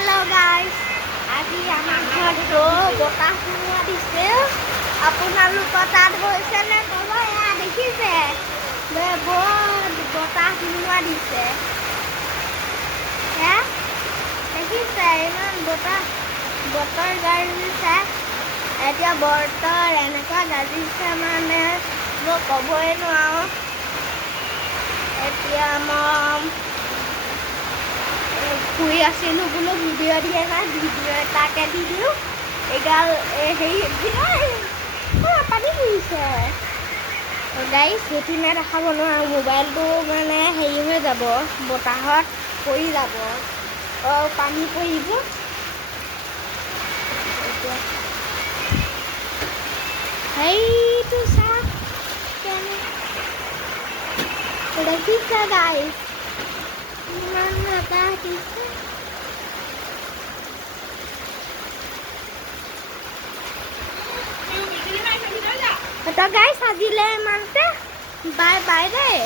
hello guys আজি আমাৰ ঘৰটো বতাহ ধুমুহা দিছে আপোনালোকৰ তাত হৈছে নে ক'ব এয়া দেখিছে বৰ বতাহ ধুমুহা দিছে হে দেখিছে ইমান বতৰ গাজিছে এতিয়া বতৰ এনেকুৱা গাজিছে মানে মই ক'বই নোৱাৰো এতিয়া মই শুই আছিলোঁ বোলো ভিডিঅ' দিয়ে নাই ভিডিঅ' এটাকে দি দিওঁ এগাল হেৰি পানী পৰিছে গাইছ সেইটো নেদেখাব নোৱাৰোঁ মোবাইলটো মানে হেৰি হৈ যাব বতাহত পৰি যাব পানী পৰিব এতিয়া সেইটো চাহ কেনে দেখিছে গাইছ ইমান বতাহ দিছে তো গাইছ আজিলে ইমানতে বাই বাই দেই